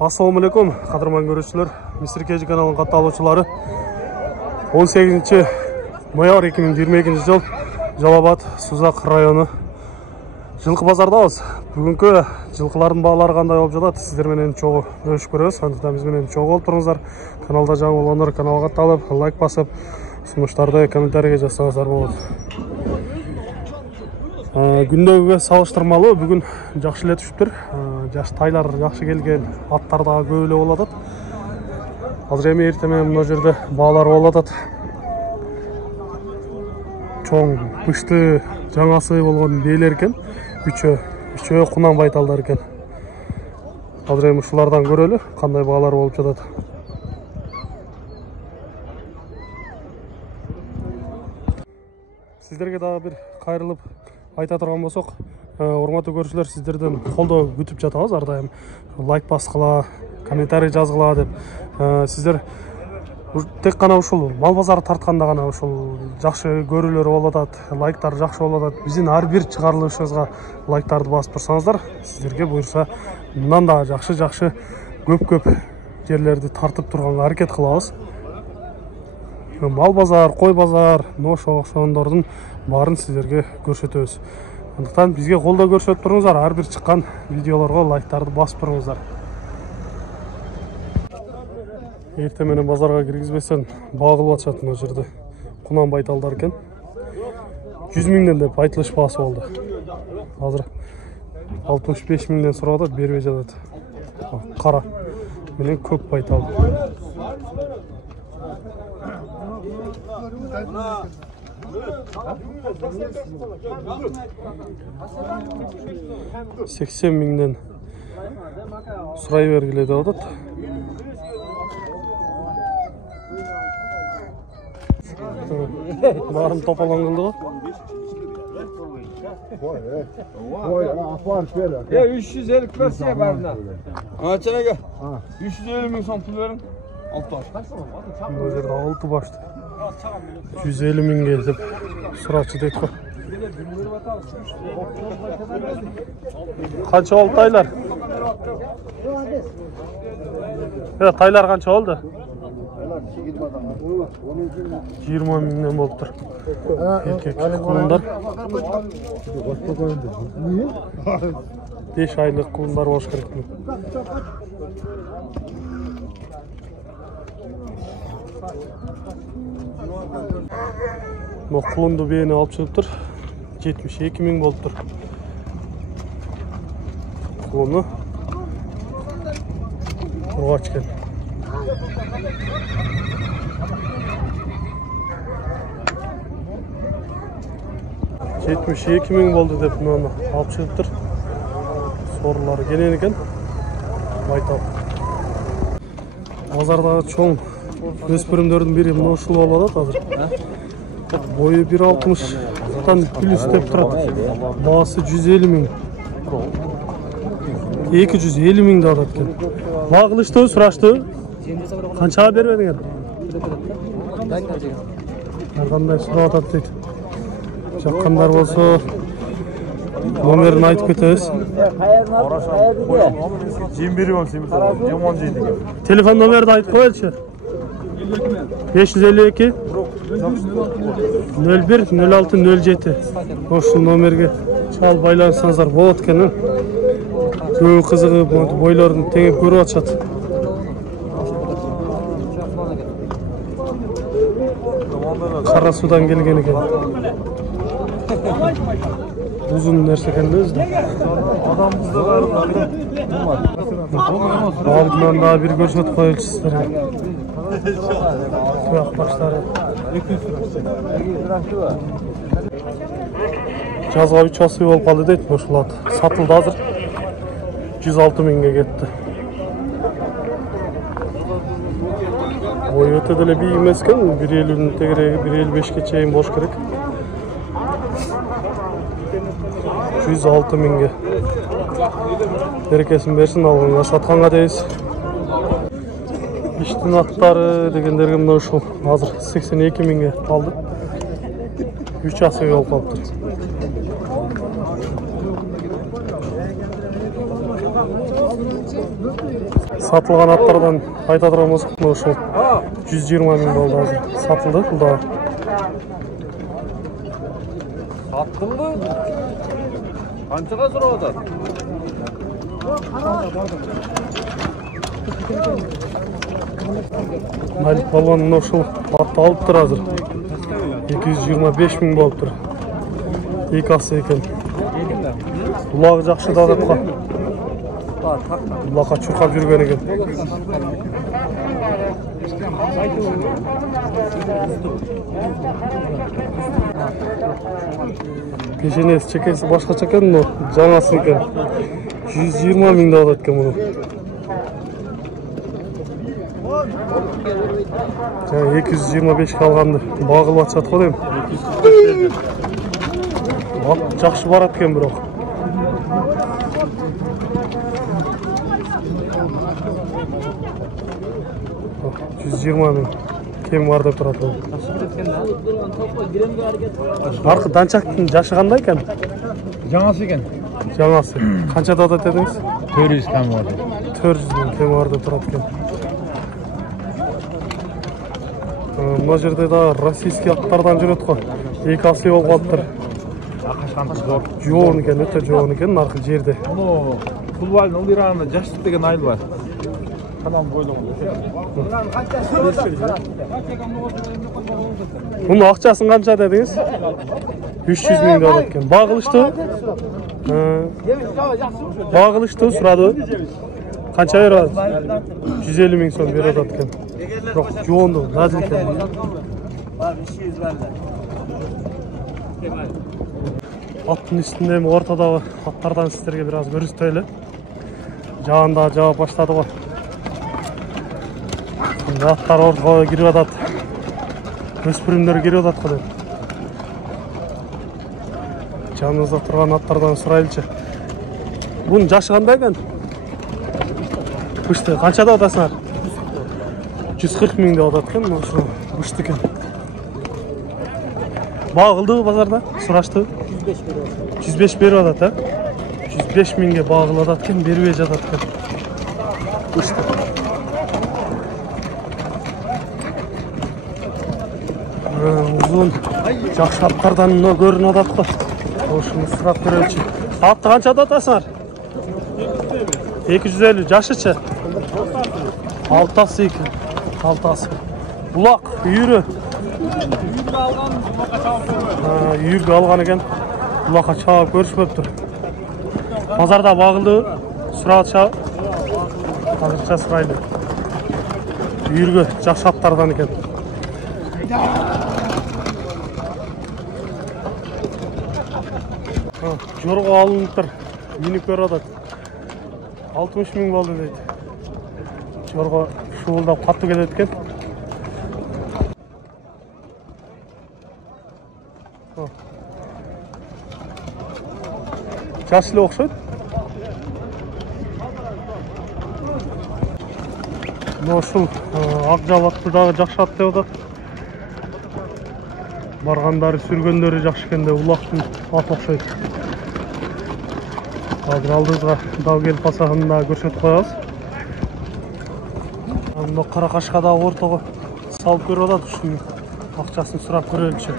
Assalamualaikum, qadrman görüşçüler. Misir Keji kanalının katılımcıları. 18 noyabr 2022 yıl Жалал-Абад, Сузак району. Жылқы базардабыз. Бүгүнкү жылқылардын баалары кандай болуп жатат? Сиздер менен чогуу бөлүшүп көрөбүз. Андыктан биз менен чогуу болуп туруңуздар. Каналда жаңы болгондор каналга катталып, лайк басып, сунуштарды комментарийге жазсаңыздар болот. Күндөгүгө салыштырмалуу бүгүн жакшы эле түшүптүр. Жаш тайлар жакшы келген, аттар дагы көп эле болуп атат. Азыр эми эртең менен мына жерде баалар болуп атат. Чоң пышты жаңасы болгон бээлер экен. Үчөө кунан байталдар экен. Азыр эми ушулардан көрөлү кандай баалар болуп жатат. Сиздерге дагы бир кайрылып айта турган болсок, урматтуу көрүүчүлөр, сиздерден колдоо күтүп жатабыз ар дайым. Лайк баскыла, комментарий жазгыла деп. Сиздер тек гана ушул мал базары тартканда гана ушул жакшы көрүүлөр болуп атат, лайктар жакшы болуп атат. Биздин ар бир чыгарылышыбызга лайктарды басып турсаңыздар, сиздерге буйрса мындан да жакшы көп жерлерди тартып турганга аракет кылабыз. Мал базар, кой базар, ошондордун баарын сиздерге көрсөтөбүз. Андыктан бизге колдоо көрсөтүп туруңуздар, ар бир чыккан видеолорго лайктарды басып туруңуздар. Эртең менен базарга киргизбестен баа кылып атышат мына жерде. Кунан байталдар экен. 100 миңден деп айтылышпасы болду. Азыр 65 миңден сурап атат, бербей жатат. Кара менен көк байтал. $80 миңден сурай бергиле деп атат. Барын топалан кылды го. 350 versiye barına. Açanaga. 350 ming so'm pul bering. 6 baş. Bu yerda 6 baştı. 150 mingga deb surachı deydi go. Qancha oldu taylar? Ya taylar qancha oldu? 20 mingden bolup tur. Erkek kulunlar. 5 aylık kulunlar boş керек. Bu kulundu beğeni alıp çıkıptır. 72 ming bolup tur. Kulunu oğa çıkan. 72 ming boldu dep munu alıp çıkıptır. Sorulары келген екен. Байтал. Базардагы чоң өспүрүмдөрдүн бири мына ушул болуп атат азыр. Бою 1.60-тан плюс деп турат. Баасы 150 миң. 250 миң деп атат экен. Баа кылыштыбы, сураштыбы? Канчага бербедиңер? Кандай сурап атат дейт. Жаккандар болсо номерин айтып кетебиз. Жем берем сен. Жаман жейди. Телефон номерди айтып коелучу. 552 01 06 07. Ошол номерге чал байлансаңыздар болот экен. Көбү кызыгып, бойлорун теңеп көрүп атышат. Кара судан келген экен. Uzun nerse kendi özde. Aldından daha bir görüşmet koyucu sizlere. Kıyak başları. Жазга 3 асы болуп калды дейт ушул ат. Сатылды азыр. 106 миңге кетти. Ой өтө деле бий эмес экен. 1.50'nin тегереги 1.55ке чейин болуш керек. 106 миңге. Берекесин берсин, алганга сатканга дейбиз. Иштин аттары дегендерге мына ушул азыр 82 миңге калды. 3 асы болуп калыптыр. Сатылған аттардан айта тұрған болсақ, ошол 120 мың болды азыр. Сатылды бұл да. Саттыңбы? Қаншаға сұрап атат? Малик балуан ошол атты алып тұр азыр. 225 мың болып тұр. Екі асы екен. Бұлағы жақшы да адатқа. Бұлаққа чұрқап жүрген екен. Пешенесі чекесі башқаша екен, но жаңасы екен. 120 мың да адат екен бұны. 225 қалғанды бағылып атшат қой дейм. Жақшы барат екен бірақ. 120 мың кем бар деп тұрады. Арқы данчақтың жашы қандай екен? Жаңасы екен. Жаңасы. Қанша да дедіңіз? 400 кем бар. 400 мың кем бар деп тұрады екен. Мына жерде да российский аттардан жүреді қой. Екі асы болып қалыптыр. Жоғын екен, өте жоғын екен нарқы жерде. Мұны футболдың ылдирағында жашты деген айыл бар. Қанам бойлығы. Бұның ақшасын қанша дедіңіз? 300 мың да екен. Бағылышты? Бағылышты сұрады. Қанша береді? 150 мың сом береді екен. Жоқ, жоғынды, назыл екен. Аттың үстінде ортадағы аттардан сіздерге біраз көрсетелі. Жағында жауап баштады ғой. Аттар ортаға кіріп атады. Өспірімдер кіріп атады қой. Жанымызда тұрған аттардан сұрайлычы. Бұның жашы қандай екен? Бұшты. Қаншада атасыңар? 140 мың да атады екен. Бұшты екен. Бағылды базарда? Сұрашты? 105 беріп атады, 105 мыңға бағылы атады екен, беруе жатады екен. Бұшты. Ұзын жақсы аттардан көрін атады қой. Ошыны сұрап көрелші. Атты қаншада атасыңар? 250, жашычы? Алтасы екен. Алтасы. Бұлақ, үйірі. Үйіргі алған екен. Бұлаққа чағып көрішпеп тұр. Базарда бағылды, сұрады шағып. Қазірше сұрайды. Үйіргі жақсы аттардан екен. Жорға алынып тұр. Миніп көр адады. 60 мың болды дейді. Жорға шуылдап қатты келеді екен. Жасылы оқшайды. Ношыл ақжал аттыдағы жақшы ат деп отады. Барғандары, сүргендері жақшы екенде ұлақтың ат оқшайды. Қазір алдыңызға дау келіп қалсағында көрсетіп қоямыз. Мына Қарақашқадағы ортаға салып көріп отады. Шының ақшасын сұрап көрелікші.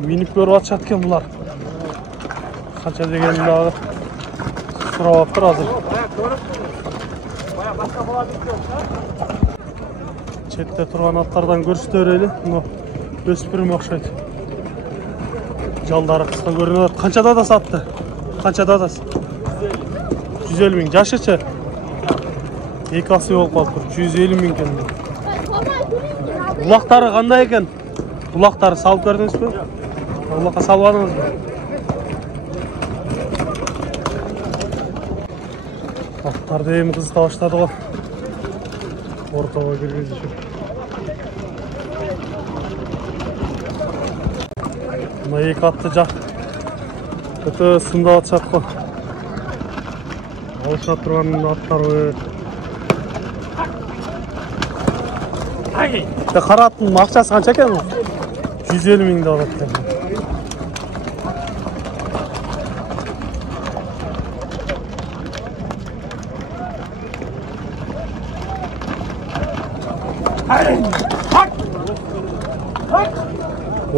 Миніп көріп атшат екен бұлар. Қанша дегенін дағы сұрап аптыр азыр. Четте тұрған аттардан көрсете өрелі. Өспірім оқшайды. Жалдары қысқа көрінеді. Қаншада да сатты? Қаншада да? 150 мың. Жашычы? Екі асы болып қалып тұр. 150 мың екен. Бұлақтары қандай екен? Бұлақтары салып көрдіңіз бе? Бұлаққа салбадыңыз бе? Аттарды емі қызы табаштады ғой. Ортаға кіргізі үшін. Мына екі атты жақ. Өте сында атшат қой. Алшат тұрған аттары. Қара аттың ақшасы қанша екен? 150 мың да алады екен.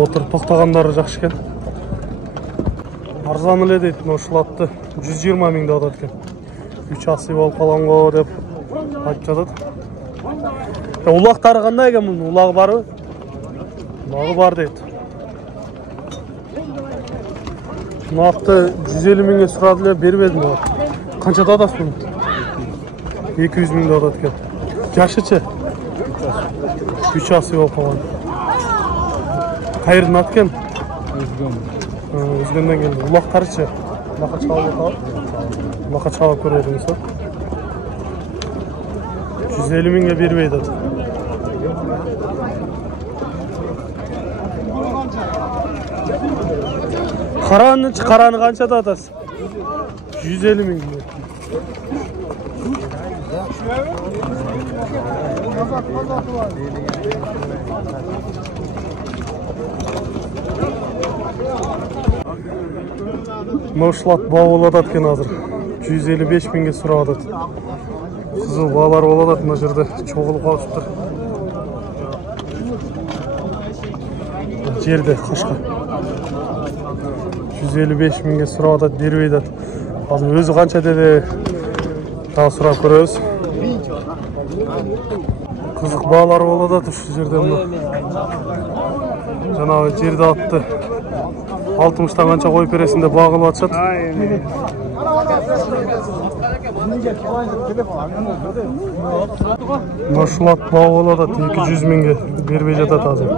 Отыр тоқтағандары жақсы екен. Арзан эле дейт, ушул атты 120 миңде атат экен. 3 асый болуп калган го деп айтып жатат. Улактары кандай экен мунун? Улагы барбы? Улагы бар дейт. Мына атты 150 миңге сурады эле, бербедим. Канчада атасыз муну? 200 миңде атат экен. Жашычы? 3 асый болуп калган. Кайерден ат экен? Өзгөндөн келди. Улактарычы? Улакка чалып атабы? Улакка чалып көрөдүңүз. 150 миңге бербейт ат. Караны канчада атасыз? 150 миң. Ушул баа атат экен азыр. 155 миңге сурап атат. Кызыл баалар болуп атат мына жерде, чогулуп калыптыр. Жерде кашка. 155 миңге сурап атат, бербейт ат. Азыр өзү канча деди, дагы сурап көрөбүз. Кызык баалар болуп атат ушул жерде мына. Жанагы жерде атты 60-тан канча коюп бересиң деп баа кылып атышат. Ушул ат баа болуп атат, 200 миңге бербей жатат азыр.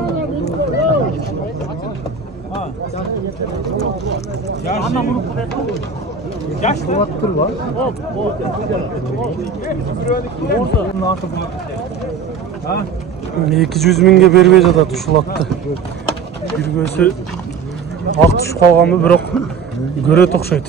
Аттырба. 200 миңге бербей жатат ушул атты. Жүргөсү ак түшүп калганбы, бирок көрөт окшойт.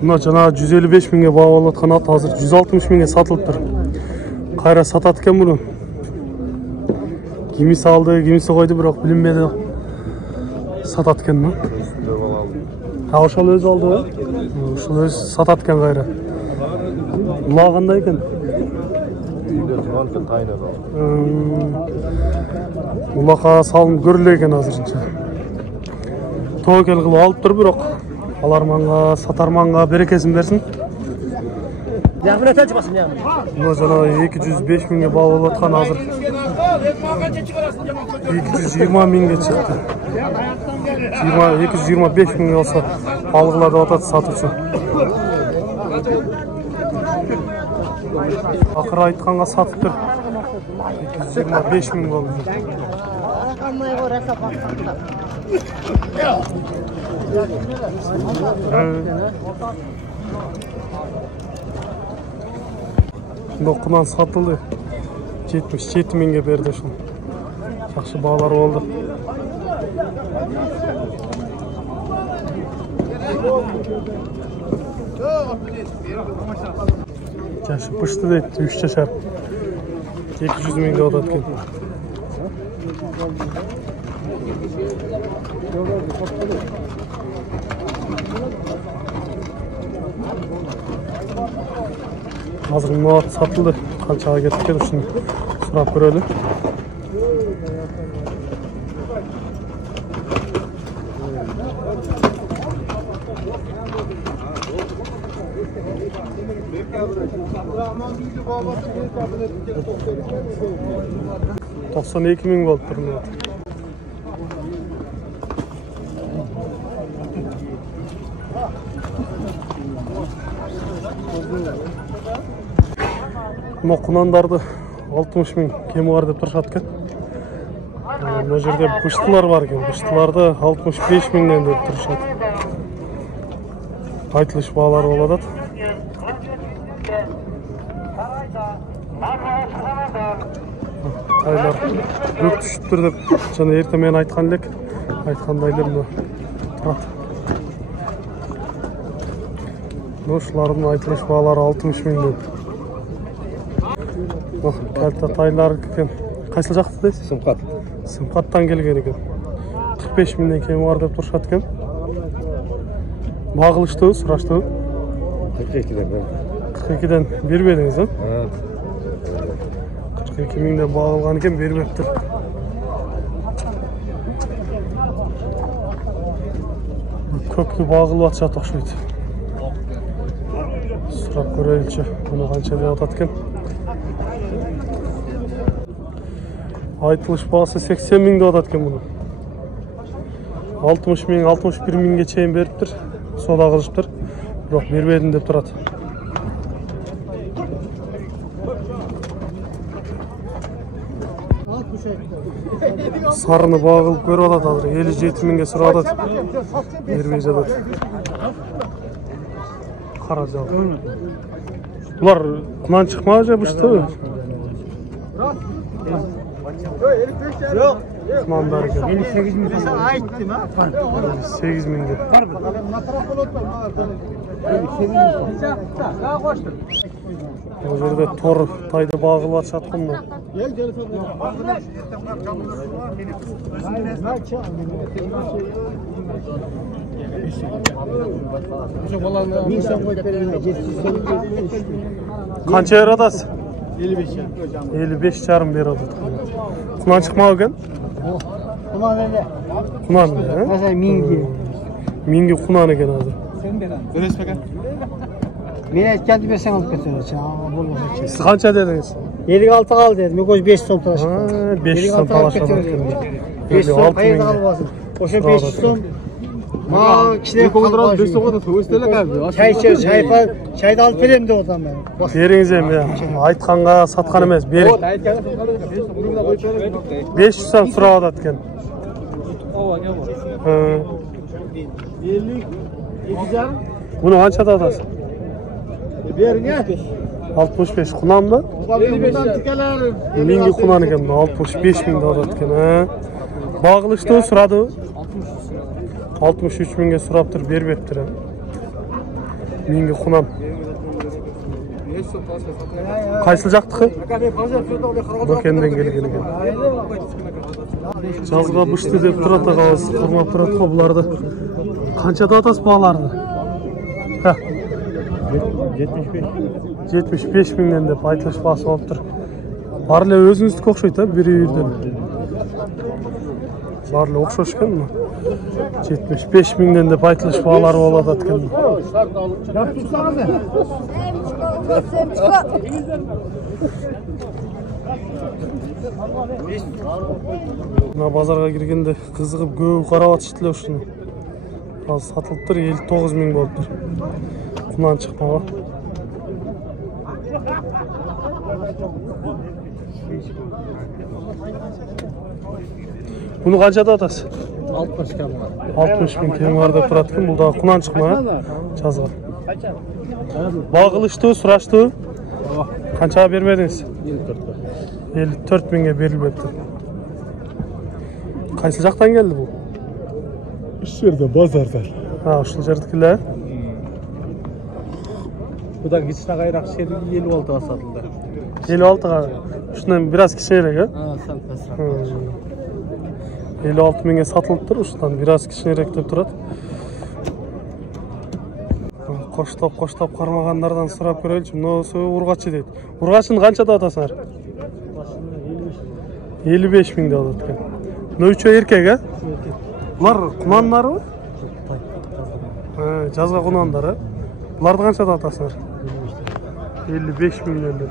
Мына жана 155 миңге баа болуп аткан ат азыр 160 миңге сатылыптыр. Кайра сатат экен муну. Кимиси алды, кимиси койду, бирок билинбеди. Сатат экен муну. Ошол өзү алдыбы? Ошол өзү сатат экен кайра. Улаа кандай экен? Улакка салынып көрүлө экен азырынча. Тоокел кылып алыптыр, бирок аларманга, сатарманга берекесин берсин. Мына жанагы 205 миңге баа болуп аткан азыр 220 миңге чыкты. 225 миңге болсо алгыла деп атат сатуучу. Акыры айтканга сатыптыр. 225 миң болду. Докунан сатылды. 77 миңге берди ушул. Жакшы баалар болду. Жашы пышты дейт, 3 жашар. 200 миңге атат экен. Азыр мына ат сатылды. Канчага кеткен ушуну сурап көрөлү. $92 миң болуп тур мына ат. Мына кунандарды 60 миң кеми бар деп турушат экен. Мына жерде быштылар бар экен. Быштыларды 65 миңден деп турушат. Айтылыш баалар болуп атат. Тайлар көк түшүптүр деп жана эртең менен айткан элек. Айткандай эле мына турат. Ушулардын айтылыш баалары 60 миңден. Калта тайлар экен. Кайсыл жакты дейсиз? Сымкат. Сымкаттан келген экен. 45 миңден кеми бар деп турушат экен. Bağılıştı, suraştı. 42'den ben. 42'den bermediniz ha? 42 mingden bağılgan eken bermeptir. Köpkü bağılıp atışat okşaydı. Surap göreylikçi. Bunu kança dep atat eken. Aytılış bağısı 80 ming dep atat eken bunu. 60 ming, 61 mingge çeyin beriptir. Soda kılıptır. Yok, bermedim dep turat. Sarını bağılıp görüp atat azыр. 57 mingge surap atat. Bermey jatat. Kara jal. Bular kunan çıkmağa jabıştı. Yok. Kunan bari eken. 58 bin sana aittim ha. 8 mingge. O jerde tor tayda bağılıp atışat kumda. Kança yer atas? 55 çarım bir adat. Kunan çıkmağı eken? Kuman öyle. Kunan he? Mesela mingi. Mingi kunan eken azır. Meni aytganni bersang olib ketaversin. Bo'lmasa. Siz kança dediniz? 56 qal dedim. Men ko'z 5 so'm talashib. 500 so'm talashib. 5 so'm qayerda qolib olsin? O'sha 500 so'm. Ma kishilar ko'ndirib 5 so'mga o'stela qoldi. Çayda olib berem deb o'taman men. Beriңiz эми айтканга саткан эмес, бериң. 500 сом сурап атат экен. 50 Буну канчада атасыз? Beriңe. 65 кунан mı? 55'ten tikeler. Mingi kunan eкен, 65 ming атат экен. Багылышты сурады. 63 mingге сураптыр, бербептир. Mingi kunan. Кайсыл жактыкы? Бөкенден келген экен. Жазга бышты деп турат агабыз, кырмап турат го буларды. Канчада атасыз бааларды? 75 mingden деп айтылыш басы болуптур. Баары эле өзүңүздүкү окшойт да, бири үйдөн. Баары эле окшош экен мына. 75 mingden деп айтылыш баалары болуп атат экен. Мына базарга киргенде кызыгып көп карап атышты эле ушуну. Азыр сатылыптыр, 59 ming болуптур. Кунан чыкмага. Bunu kançada atası? 60 km. 60 bin km var деп турат экен. Бул дагы кунан чыкма, жазга. Багылышты, сурашты. Канчага бермедиңиз? 54 миңге берилбепти. Кайсы жактан келди бул? Iş yerde, bazardan. Ушул жердикилер. Budan kichkina qayroq sherigi 56 ga sotildi. 56 ga. Shundan biraz kichikroq, ha? Ha, sal pastroq. 56 mingga sotilibdir, shundan biraz kichikroq deb turadi. Qo'shtop qarmaganlardan so'rab ko'raylikchi. Bunisi urg'achi deydi. Urg'achini qanchada otasizlar? 55 ming deb otadi. Nöçü erkek ha? Bular kunanlarmı? Жазга kunanları. Bulardı qanchada otasizlar? 55 mingden deb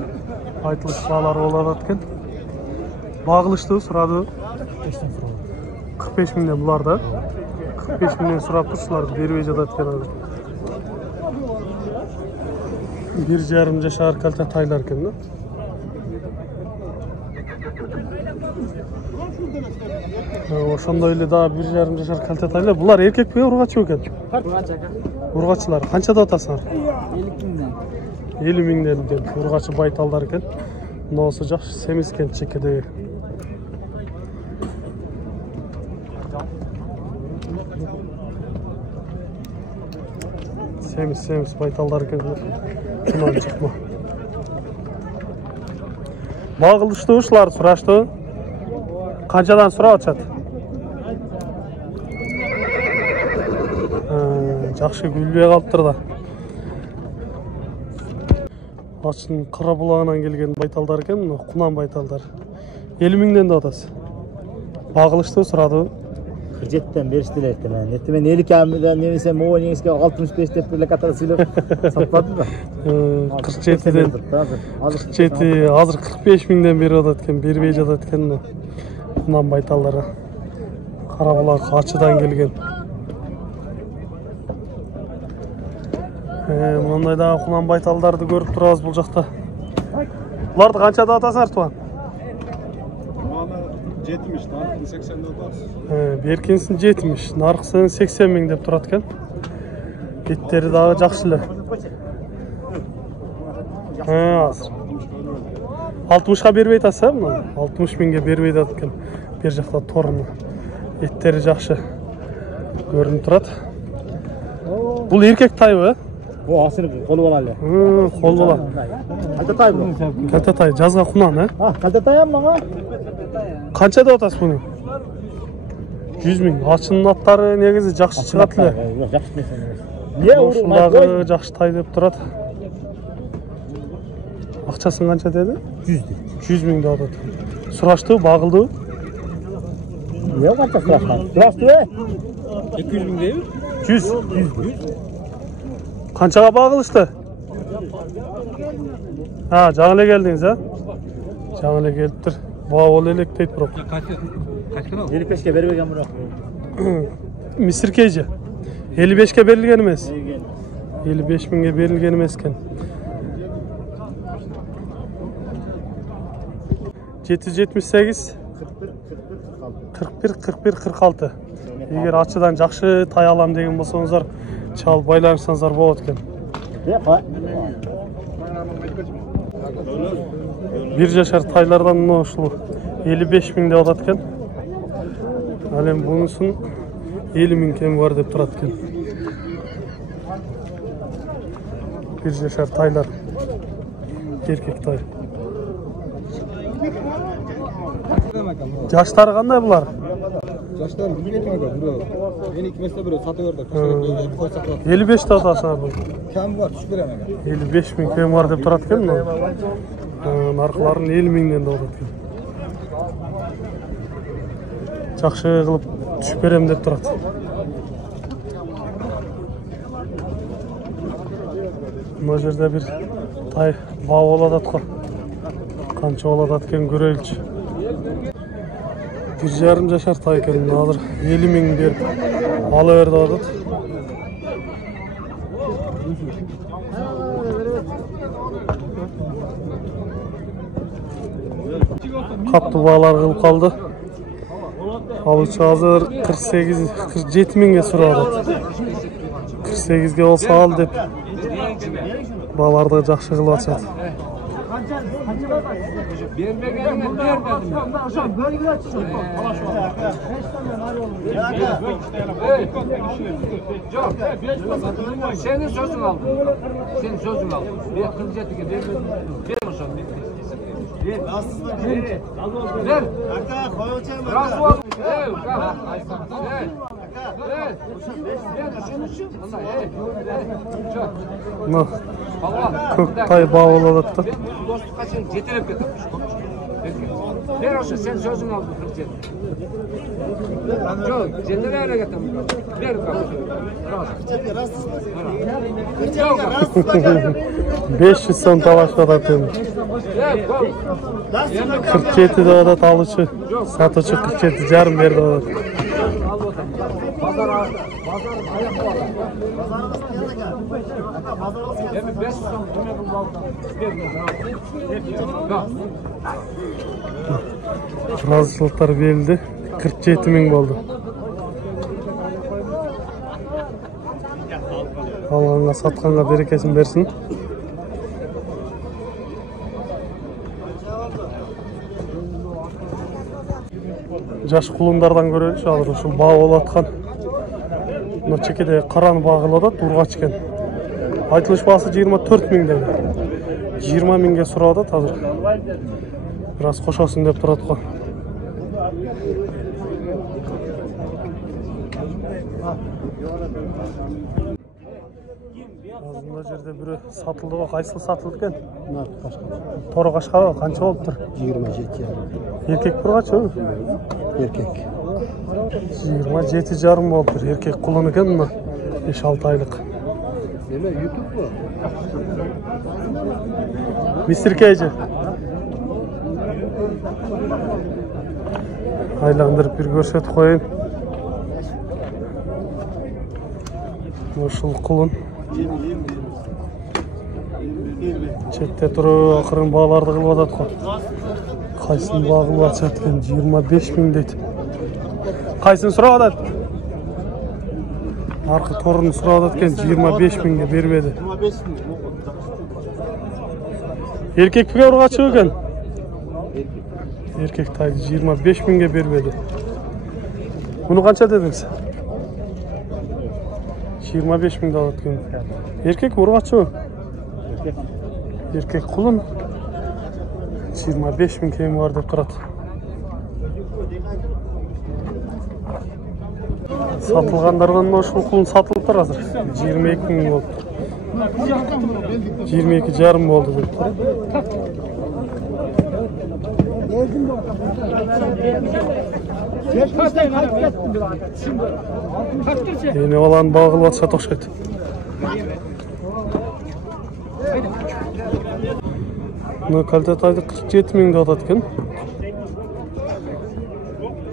aytılış bağlары болот экен. Багылышты сурады. 45 mingden bular da. 45 mingden сурап турушуларды бербей жатат экен азыр. 1,5 жашар калта тайлар экен да. Ошондой эле дагы 1,5 жашар калта тайлар. Булар эркекпи, ургачы экен? Ургачылар. Канчада атасыңар? 50 mingden eкен. Ургачы байталдар экен. Ноосу жакшы, семиз экен чекеде. Семиз байталдар экен. Шунан чыкма. Багылышты ушулар сурашты. Канчадан сурап атышат? Жақшы гүлбей қалыптыр да. Ачын қыра бұлағынан келген байталдар екен, құнан байталдар. 50 мыңнан да атасы. Бағылышты сұрады. 47'ten beriştiler etti ben. Etti ben 50 kamiden nemesem o neyse 65 деп бірлік атары сөйлеп сатпады да. 47'den 47, азыр 45 мыңнан бері атат екен, бербей жатат екен. Құнан байталдары. Қарабұлақ ачыдан келген. Мынандайдағы құнан байталдарды көріп тұрасыз бұл жақта. Бұларды қаншада атасыңар туған? 70, narxın 80'de atarsın. Беркенсін 70, нарқысын 80 мың деп тұрады екен. Еттері дағы жақшылы. Азыр 60-ға бербей атасы, 60 мыңға бербей атады екен. Бер жақта торыны. Еттері жақшы көрініп тұрады. Бұл еркек тайы, O asını kolu var hala. Қол бола. Kalta tay bu. Kalta tay, жазға құнан, Kalta tay mı lan? Қанша да атасы бұны? 100 мың. Ачының аттары негізі жақсы шығатылы. Жақсы не? Ошындағы жақсы тай деп тұрады. Ақшасын қанша деді? 100 мың да атады. Сұрашты, бағылды? Ne қанша сұрашқан? Сұрашты 200 мың дейбі? 100. Қаншаға бағылышты? Жаңылы келдіңіз, Жаңылы келіп тұр. Бұға ол електейді бұрақ. Kaçkana 55'ke berbergen bırak. Misir keyci. 55'ke berilgen емес. 55 мыңға берілген емес екен. 778 41 41 46. Егер ачыдан жақшы тай алам деген болсаңыздар, чал байланышсаңыздар болады екен. Bir жашар тайлардан ушул 55 мың деп атат екен. Әлем бұнысын 50 мың кем бар деп тұрат екен. Bir жашар тайлар. Еркек тай. Жаштары қандай бұлар? Жаштар 55 атасыңар бұл. Кәм бар, түшкір 55 мың кем бар деп тұрат екен. Нарқыларын 50 мыңнен де атат екен. Жақшы қылып түшіп берем деп тұрады. Мына жерде бір тай бау оладат қой. Қанша оладат екен көрелікші. 1,5 жашар тай екен. Азыр 50 мың беріп ала берді атат. Қапты бағалар қылып қалды. Алушы азыр 47 мыңға сұрады. 48-ге болса ал деп бағаларды жақшы қылып атшады. Senin sözün aldım. Senin sözün aldım. Bir 47'ge vermedim. Ver olsun. Ver. Ver. Razı ol. Ver. Көк тай бағалады. Dostlukқа сен жетелеп кетіппіш. Ver olsun, sen sözün aldın 47. Жоқ, жетеле әрі кетім. Ver kapı. 500 сом талашпада тем. 47 de adat alıcı. Satıcı 47 жарым берді adat. Razılıklar verildi. 47 мың болды. Алғанға сатқанға берекесін берсін. Жаш құлындардан көрелікші, алыр ұшыл бағы олатқан. Мұна чекеде қаран бағылады, тұрғач кен. Айтылыш басы 24 мың деді. 20 мыңға сұрады тазыр. Біраз қошасын деп тұрады қой. Mына жерде бирөө сатылды го, кайсыл сатылды экен? Мына Қашқар. Торы Кашка канча болуптур? 27 jarым. Эркек бургачы? Erkek. 27 жарым болуптур. Эркек кулун экен мына 5-6 айлык. Неме YouTube bu? Мистер Кейжи. Айландырып бир көрсөтүп коеюн. Ушул кулун. Четте туруп акырын бааларды кылып атат го. Кайсын баа кылып атышат экен? 25 000 дейт. Кайсын сурап атат? Аркы торун сурап атат экен, 25 000ге бербеди. Эркекпиге ургачы экен? Эркек тайды 25 000ге бербеди. Муну канча дедиңиз? 25 000 алат экен. Эркек ургачы? Эркек кулун 25 000 кеми бар деп турат. Сатылгандардан ошол кулун сатылыптыр азыр. 22 000 болду. 22 жарым болду деп турат. Эне баланы баа кылып атышат окшойт. Мына калтатайды 47 000 деп атат экен.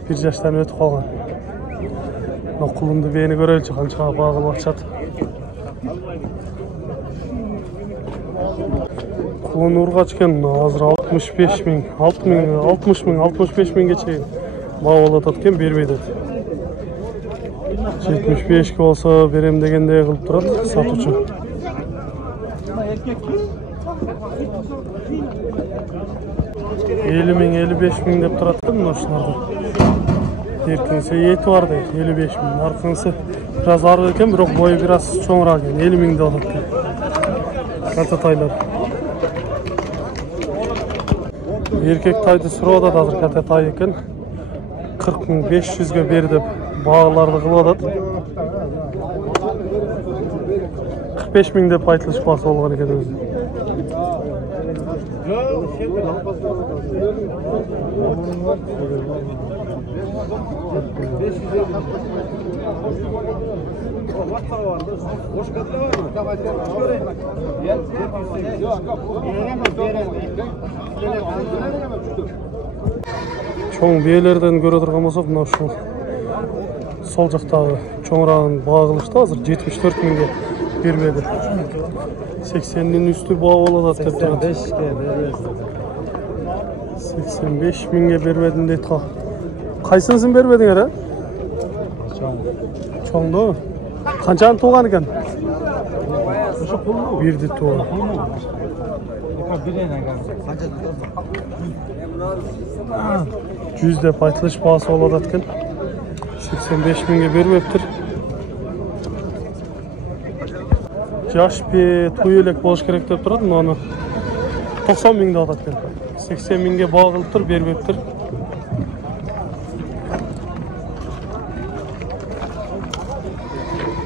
1 жаштан өтүп калган. Мына кулунду бээни көрөлүчү, канча баа кылып атышат. Кулун ургач экен, азыр 65 000, 60 000, 65 000ге чейин баа болуп атат экен, бербей дейт. 75 болсо берем дегендей кылып турат сатуучу. 50 000, 55 000 деп турат экен мына ушуларды. Эркинсе эти бар дейт, 55 000. Аркынсы бираз арык экен, бирок бою бираз чоңураак экен, 50 000 деп атат экен. Кататайлар. Эркек тайды сурап атат азыр кататай экен. 40 500ге бер деп бааларды кылып атат. 45 000 деп айтылышпасы болгон экен өзү. Чоң бээлерден көрө турган болсок, мына ушул сол жактагы чоңурагын баа кылышты азыр 74 000ге бербеди. 80'nin üstü baa болот деп турат. 85 000ге бербедим дейт го. Кайсынысын бербедиңер, а? Чоңду. Канчаны тууган экен? Ошо кулду. Бирди тууган. Жүз деп айтылыш баасы болуп атат экен. 85 000ге бербептир. Жаш бе, туй элек болуш керек деп турат, но аны 90 000 деп атат экен. 80 000ге баа кылып тур, бербептир.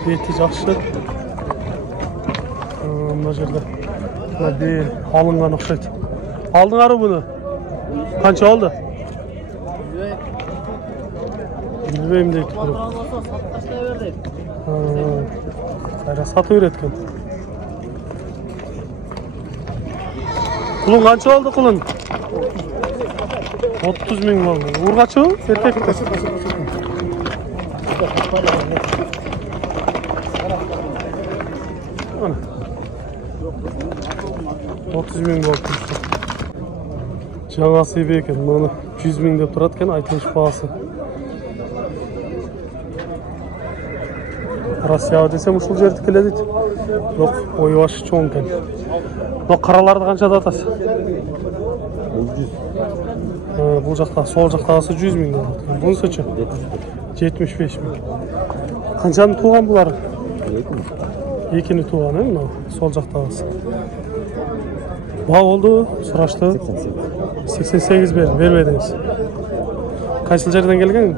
Эти жакшы. Мына жерде мына бе алынган окшойт. Алдыңары буну? Канча болду? Билбейм дейт. Кайра сатып берет экен. Кулун канча болду кулун? 30 000 болду. Ургачы эркек. 30 000 болду. Жаңасы эбе экен, муну 100 000 деп турат экен, айтылыш баасы. Россия десем ушул жерди келе дейт. Бирок ой башы чоң экен. Мына караларды канчада атасыз? 100. Бул жакта, сол жактагысы 100 000 деп атат. Бунусучу 75 000. Канчаны тууган булар? Экини тууган, мына сол жактагысы. Баа болду, сурашты. 88 бербедиңиз. Кайсыл жерден келген?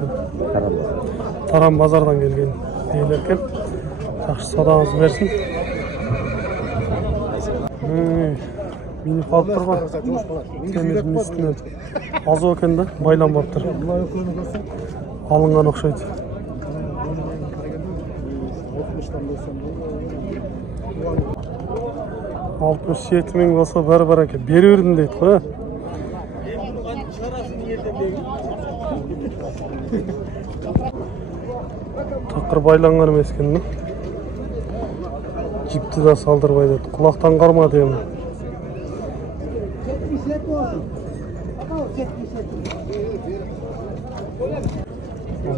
Таран базардан келген. Дейлер экен. Жакшы саудаңызды берсин. Минип қалып тұр ғой. Темірдің үстінен азу екен да, байланбап тұр. Алынған ұқсайды. 67 мың болса бәрі-бәрі әке бері бердім дейді ғой. Тақыр байланған емес екен. Жіпті де салдырбай деді. Құлақтан қарма деймін.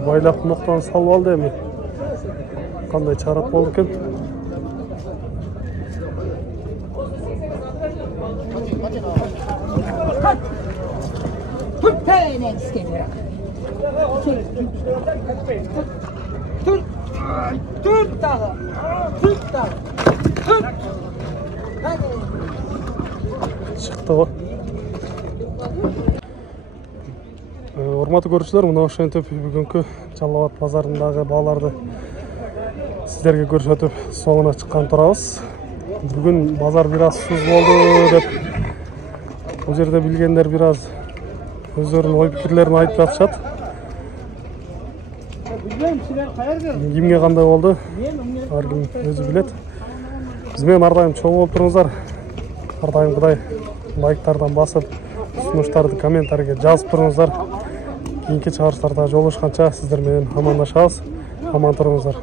Байлап ноқтаны салып алды әме. Қандай чарат болды екен. Шықты ғой. Урматтуу көрүүчүлөр, мына ошентип бүгүнкү Жалал Абад базарындагы бааларды сиздерге көрсөтүп соңуна чыккан турабыз. Бүгүн базар бир аз суз болду деп бул жерде билгендер бир аз өздөрүнүн ой пикирлерин айтып жатышат. Кимге кандай болду? Ар ким өзү билет. Биз менен ар дайым чоң болуп туруңуздар. Ар дайым Кудай лайктардан басып, сунуштарды комментарийге жазып туруңуздар. Кийинки чыгарыштарда жолугушканча сиздер менен амандашабыз. Аман туруңуздар.